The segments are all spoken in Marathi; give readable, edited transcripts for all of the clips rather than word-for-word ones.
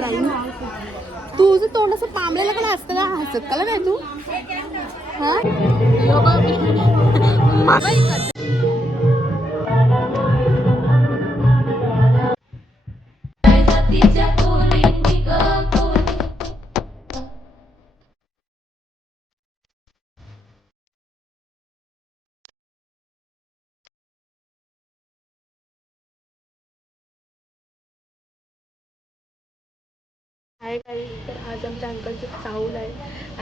क्राईम. तुझं तोंड असं पांबलेलं का असतं का? हसत का नाही तू? हा हाय काही. तर आज आमच्या अंकलचं चाहूल आहे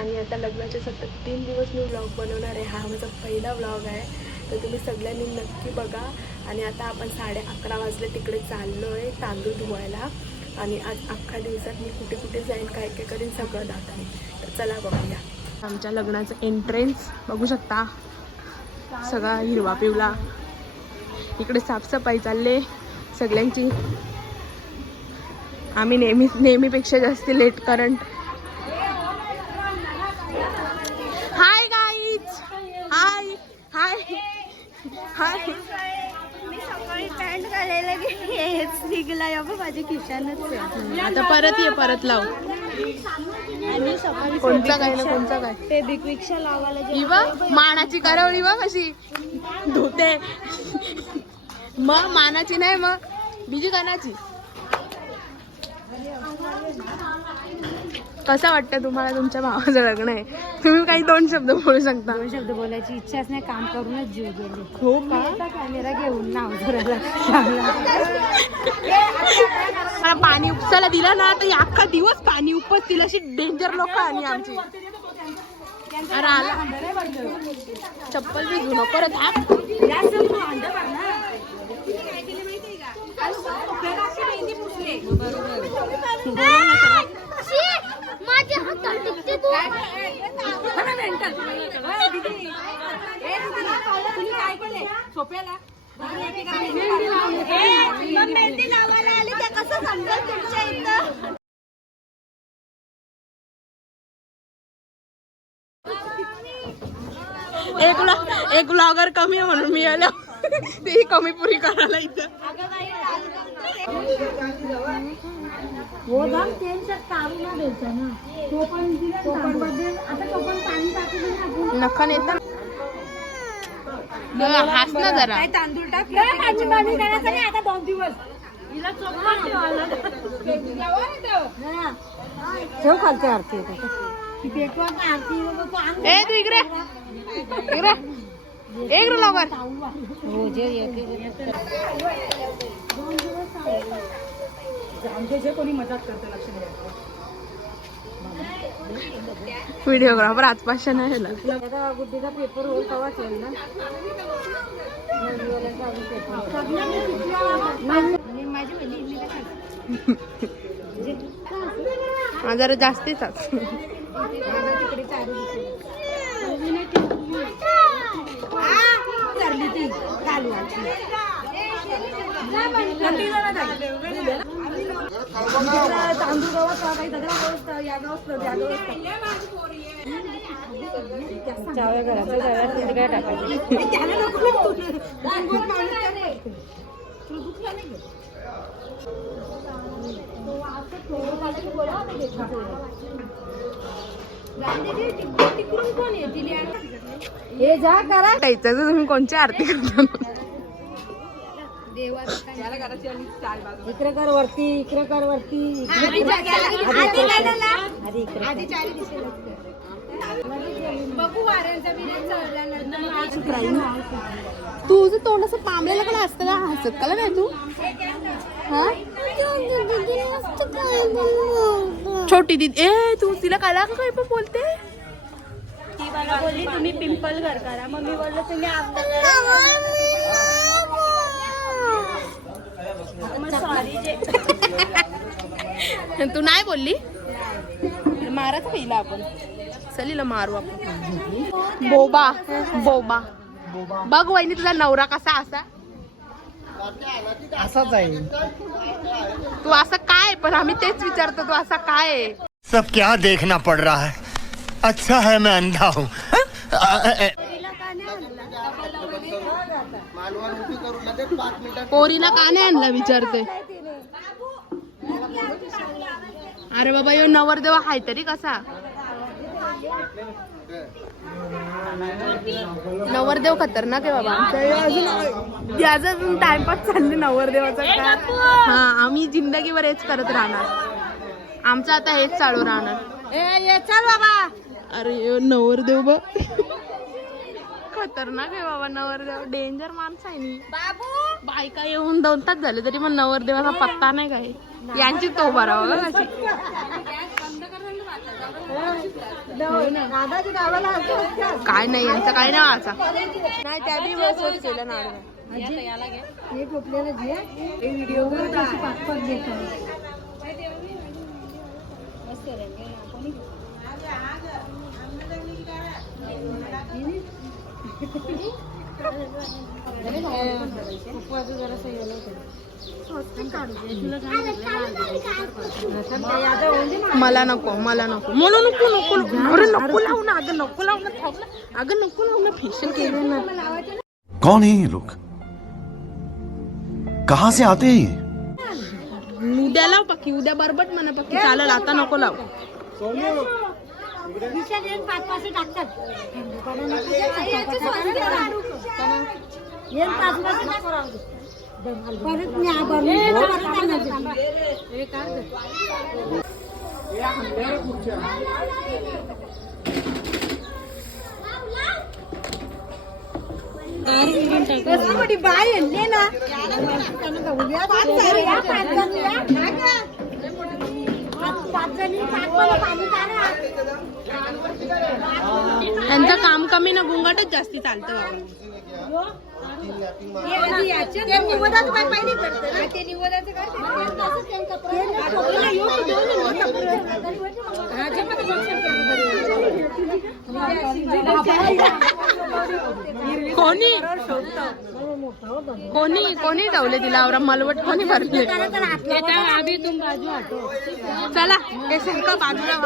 आणि आता लग्नाचे 3 दिवस मी व्लॉग बनवणार आहे. हा माझा पहिला व्लॉग आहे, तर तुम्ही सगळ्यांनी नक्की बघा. आणि आता आपण 11:30 वाजले, तिकडे चाललो आहे तांदूळ धुवायला. आणि आज अख्खा दिवसात मी कुठे कुठे जाईन, काय काय करीन सगळं दाखवेन. तर चला बघूया. आमच्या लग्नाचं एंट्रन्स बघू शकता, सगळा हिरवा पिवळा. इकडे साफसफाई चालले सगळ्यांची. आम्ही नेहमीपेक्षा जास्त लेट. कारण हाय गाईज, हाय हाय हाय. मी सकाळी पॅन्ट घालायला हेच निघला या माझ्या खिशानच आहे. आता परत ये, परत लाव. आणि सकाळी कोणचा काय ना कोणचा काय फेबिक रिक्षा लावायला इवा मानाची करवली वा कशी धुते. मग मानाची नाही, मग बीजी कानाची. कसं वाटतं तुम्हाला? तुमच्या भावाचं लग्न आहे, तुम्ही काही 2 शब्द बोलू शकता? 2 शब्द बोलायची इच्छाच नाही, काम करूनच जीव गेले. हो का? कॅमेरा घेऊन नाव धरायला मला पाणी उपसायला दिला ना तर अख्खा दिवस पाणी उपसतील अशी डेंजर लोक. आणि आमची अरे आला चप्पल बी घेऊ नको रे. मेहंदी लावायला आली त्या कसं समजेल तुमच्या इथं? एक ब्लॉगर कमी आहे म्हणून मी आलो. ती कमी पुरी करायला इथं. हो दाम त्यांच्यात काढून द्यायचा ना. तो पण आता तो पण पाणी टाकून नखन येत हास ना जरा. काय तांदूळ टाकलं पाणी करायचं नाही आता 2 दिवस. हिला चोपण ठेवायला ठेव खालच्या आरती ती पेटवा आरती. ए तू इकडे इकडे एक ब्लॉगर. हो जे येते जे कोणी मदत करते लक्ष द्या. व्हिडिओग्राफर आजपासून नाही आला. आता गुड्डीचा पेपर होईल तेव्हा ठेवल ना. जरा जास्तीच तांदूळ गवत काही दगडा या चाव्या घराच्या जाव्यात काय टाकायचं. हे जा करा तुम्ही कोणची आरती करता? इकडे कर वरती, इकडे कर वरती. तुझं तोंड असं पांबलेलं का असतं का? हसत का नाही तू? हा छोटी दीदी. ए तू तिला काला का काही पण बोलते? ती मला बोलली तुम्ही पिंपल घर करा. मग मी बोललो तुम्ही तू नाही बोलली? मारत पहिला आपण चलीला मारू आपण. बोबा बोबा बघ वहिनी तुझा नवरा कसा असा असाच आहे. तू असं काय? पण आम्ही तेच विचारतो, तू असा काय आहे? सब क्या देखना पड़ रहा है. अच्छा है मैं अंधा हूँ. पोरीला का नाही आणलं विचारते. अरे बाबा यो नवरदेव हाय तरी कसा नवरदेव खतरनाक आहे बाबा अजून याचा अजून टाइमपास चालले नवरदेवाचा काय हा आम्ही जिंदगीवर हेच करत राहणार आमचं आता हेच चालू राहणार चल बाबा अरे यो नवरदेव बघ खतरनाक आहे बाबा नवरदेव डेंजर माणसं आहे नी बाबू बायका येऊन 2 तास झाले तरी पण नवरदेवाचा पत्ता नाही काय यांची तो बरा बघा कशी दादाची गावाला काय नाही यांचं काय नाही वाचा नाही त्या बी व्यवस्थित केलं ना हे झोपलेलं घे हे व्हिडिओ पासपोर्ट घेतो मला नको मला नको मला नको नको नको अरे नको लावू ना अगं नको लावू ना थांब ना अगं नको लावू ना फेशियल केलं ना कौन है ये लोग कहाँ से आते हैं ये उद्या लाव पक्की उद्या बरबट म्हणा पक्की चालेल आता नको लाव बाय ना यांचं काम कमी ना गुंगाटच जास्ती चालतं बाबा कोणी कोणी कोणी ठेवले तिला आवरा मलवट कोणी भरले चला हे सुंका बाजूला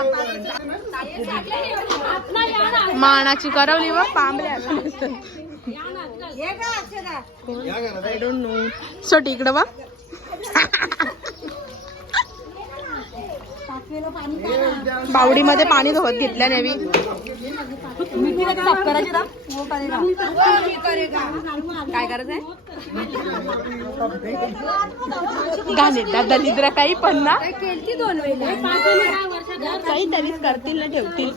मानाची करवली व पांबऱ्या आय डोंट नो सो तिकडं वा बावडीमध्ये पाणी धुवत घेतल्या नेवी काय करायचंय गाणे दादा निद्रा काही पण ना काहीतरीच करतील ना ठेवतील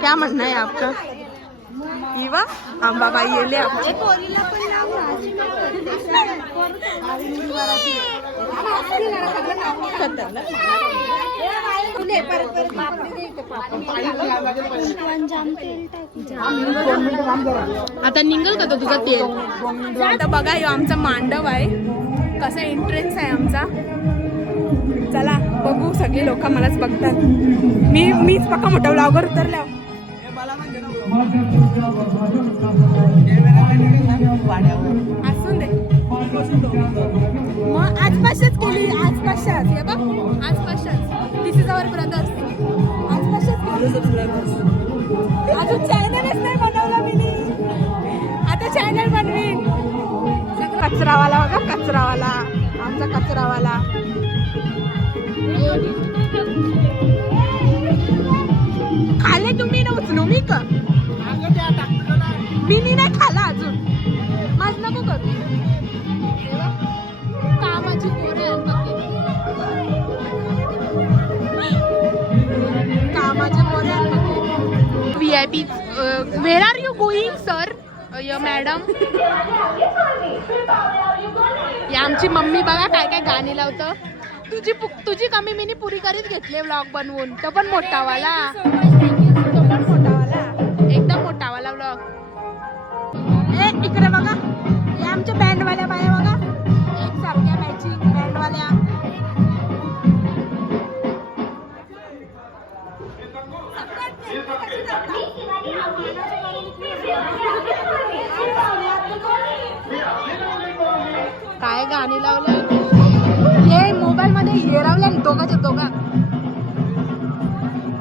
क्या म्हणणं आहे आपलं इवा आंबाबाई येले आमची आता निघल का तो तुझा तेल आता बघा यो आमचा मांडव आहे कसा एंट्रन्स आहे आमचा चला बघू सगळे लोक मलाच बघतात मीच पक्का मोठा ब्लॉगर उतरल्या असून दे मग आजपासूनच केली आजपासून हे बघ आजपासून दिस इज अवर ब्रदर्स आजपासूनच अजून चॅनलच नाही बनवला मी आता चॅनल बनवीन कचरावाला बघा कचरावाला आमचा कचरावाला खाले तुम्ही ना उचलू मी का मी नाही खाला अजून माझ नको करू कामाची पोरे कामाचे पोरे VIP where are you going sir य मॅडम या आमची मम्मी बघा काय काय गाणी लावतं तुझी कमी मिनी पुरी करीत घेतली व्लॉग बनवून तो पण मोठावाला एकदम मोठावाला व्लॉग ए इकडे बघा हे आमच्या बँडवाल्या बाया बघा एक सारख्या मॅचिंग बँडवाल्या काय गाणी लावलं हे मोबाईल मध्ये हेरावल्या दोघांच्या दोघात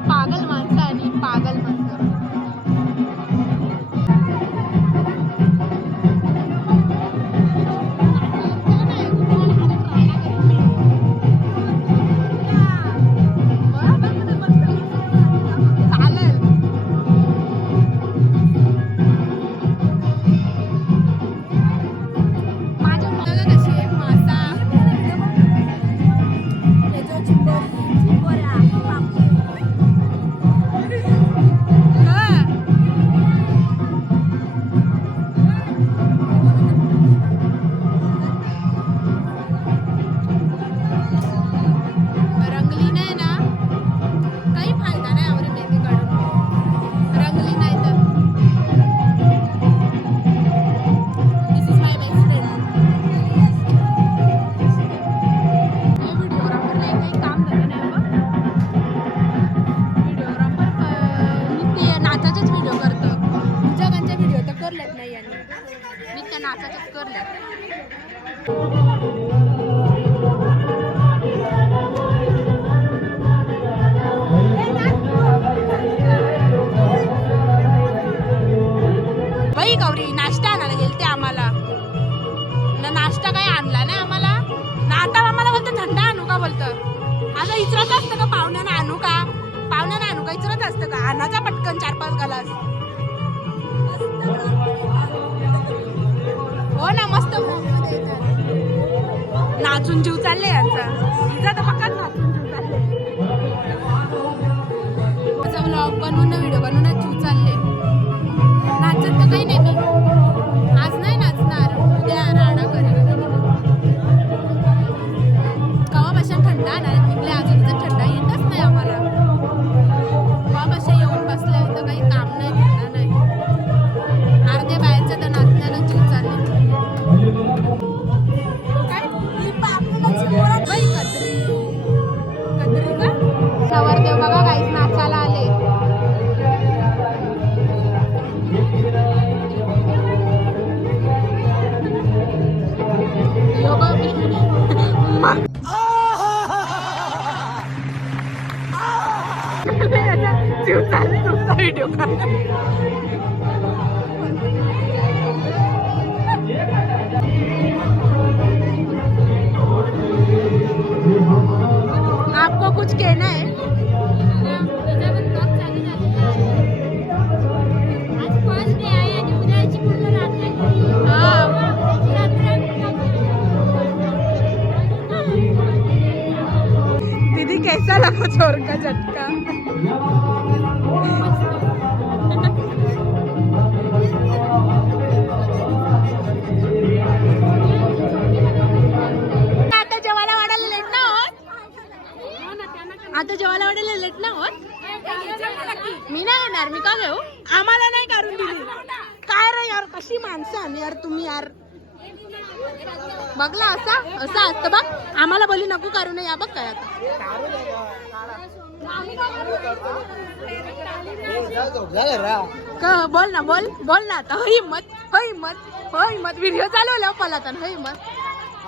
पागल माणसं आणि पागल माणसं रंगली नाही ना काही फायदा नाही आवरी मेहंदी काढून रंगली नाही तर दिस इज माय बेस्ट फ्रेंड हे व्हिडिओग्राफर नाही काही काम झालं नाही व्हिडिओग्राफर मी ते नाचाचेच व्हिडिओ करतो जगांच्या व्हिडिओ तर करलेत नाही यांनी मी त्या नाचाचेच करल्यात बाई गौरी नाश्ता आणायला गेलते आम्हाला ना नाश्ता काही आणला नाही आम्हाला ना आता आम्हाला बोलतं थंड आणू का बोलतं आता इचरत असतं का पाहुण्यानं आणू का इचरत असतं का आणाचा पटकन 4-5 ग्लास हो ना मस्त नाचून जीव चालले यांचा हिचा तर पक्काच नाचून जीव चालले माझा व्लॉग बनवून व्हिडिओ बनवून जीव चालले नाचत तर काही नाही मी आज नाही नाचणार उद्या राडा करेल कवापासून थंड आणणार निघले अजून तर थंड येतच नाही आम्हाला कवापासून येऊन बसल्या तर काही काम नाही धंदा नाही अर्ध्या बायांचं तर नाचण्याला जीव चालले काय बाई कदरी का नवरदेव बघा काहीच नाचायला आले व्हिडिओ आपको कुछ कहना है दीदी कैसा लगा चोर का झटका आता जेवायला वाढायला लेट ना होत मी नाही येणार मी का घेऊ आम्हाला नाही काढून दिली काय रे यार कशी माणसं यार तुम्ही यार बघला असं असतं बघ आम्हाला बोली नको करू नये या बघ काय आता बोल ना बोल ना आता हिम्मत व्हिडिओ चालवला पलातन हिम्मत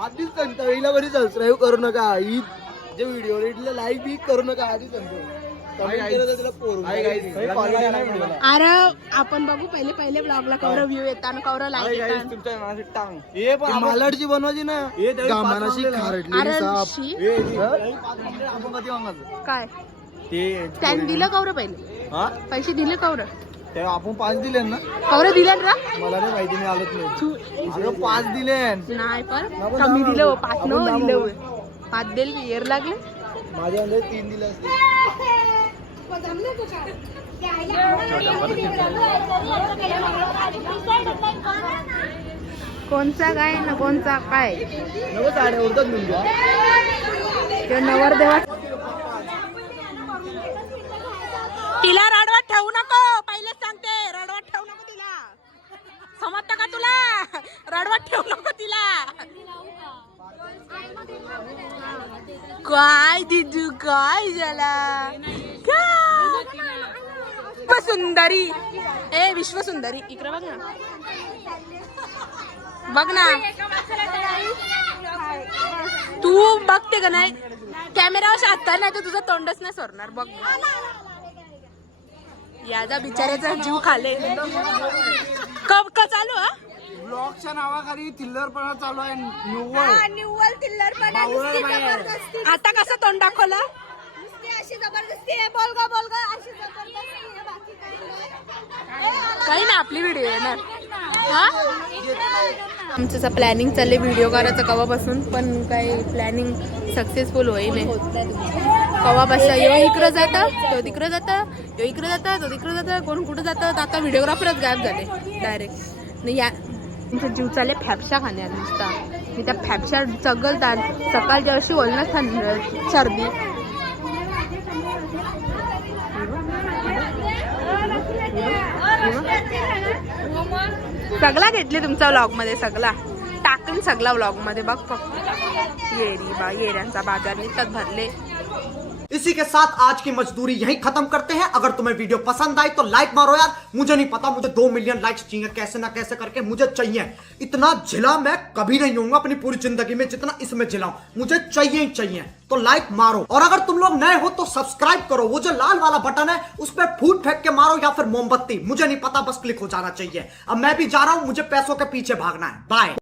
आधीच सांगता हिला बरी सबस्क्राईब करू नका ही जे व्हिडिओ लाईक बी करू नका आधीच सांगतो अरे आपण बघू पहिले ब्लॉगला कवर व्ह्यू येतात कवर लाईक येतात मालाडची बनवायची ना गामानाशी खारटलेली अरे साप शी. आपण कधी मागायचं काय ते त्याने दिलं कवर पहिले हा पैसे दिले कवर ते आपण 5 दिले ना कवर दिले ना मला नाही माहिती मी आलोच नाही अरे 5 दिले नाही पण कमी दिलं हो 5 न दिलं 5 दिल येर लागले माझ्या अंदर 3 दिले असते कोणचा काय ना कोणचा काय नको साड्या उडतात म्हणजे ते नवरदेवा तिला रडवत ठेवू नको पहिलेच सांगते रडवत ठेवू नको तिला समजतं का तुला रडवत ठेवू नको तिला काय दिदू काय झाला सुंदरी ए विश्व सुंदरी इकडे बघ ना तू बघते का नाही कॅमेरावर साधता नाही तर तुझं तोंडच नाही सोडणार बघ याचा बिचाऱ्याचा जीव खाले कब का चालू हा ब्लॉगच्या नावाखाली थिल्लरपणा चालू आहे निव्वळ थिल्लरपणा आता कसं तोंड दाखवला अशी जबरदस्ती आहे बोलगा अशी जबरदस्ती आहे बाकी काही ना आपली व्हिडिओ येणार आमचं प्लॅनिंग चालले व्हिडिओ करायचं कवापासून पण काही प्लॅनिंग सक्सेसफुल होई नाही कवा बसता यो इकडं जातं तो तिकडं जातं यो इकडं जातं तो तिकडं जातं कोण कुठं जातं आता व्हिडिओग्राफरच गायब झाले डायरेक्ट नाही या तुमचा जीव चालले फॅपशा खाण्यात नुसता मी त्या फॅपशा चगलतात सकाळच्या वर्षी बोलणं सर्दी सगळा घेतले तुमचा व्लॉग मध्ये सगळा टाकून सगळा व्लॉग मध्ये बघ फक्त येरी बा येऱ्यांचा बाजार निघतात भरले. इसी के साथ आज की मजदूरी यहीं खत्म करते हैं. अगर तुम्हें वीडियो पसंद आई तो लाइक मारो यार. मुझे नहीं पता, मुझे 2 मिलियन लाइक्स चाहिए कैसे ना कैसे करके मुझे चाहिए. इतना झिला मैं कभी नहीं होऊंगा अपनी पूरी जिंदगी में जितना इसमें झिलाऊं. मुझे चाहिए ही चाहिए. तो लाइक मारो और अगर तुम लोग नए हो तो सब्सक्राइब करो. वो जो लाल वाला बटन है उस पर फूट फेंक के मारो या फिर मोमबत्ती, मुझे नहीं पता, बस क्लिक हो जाना चाहिए. अब मैं भी जा रहा हूं, मुझे पैसों के पीछे भागना है. बाय.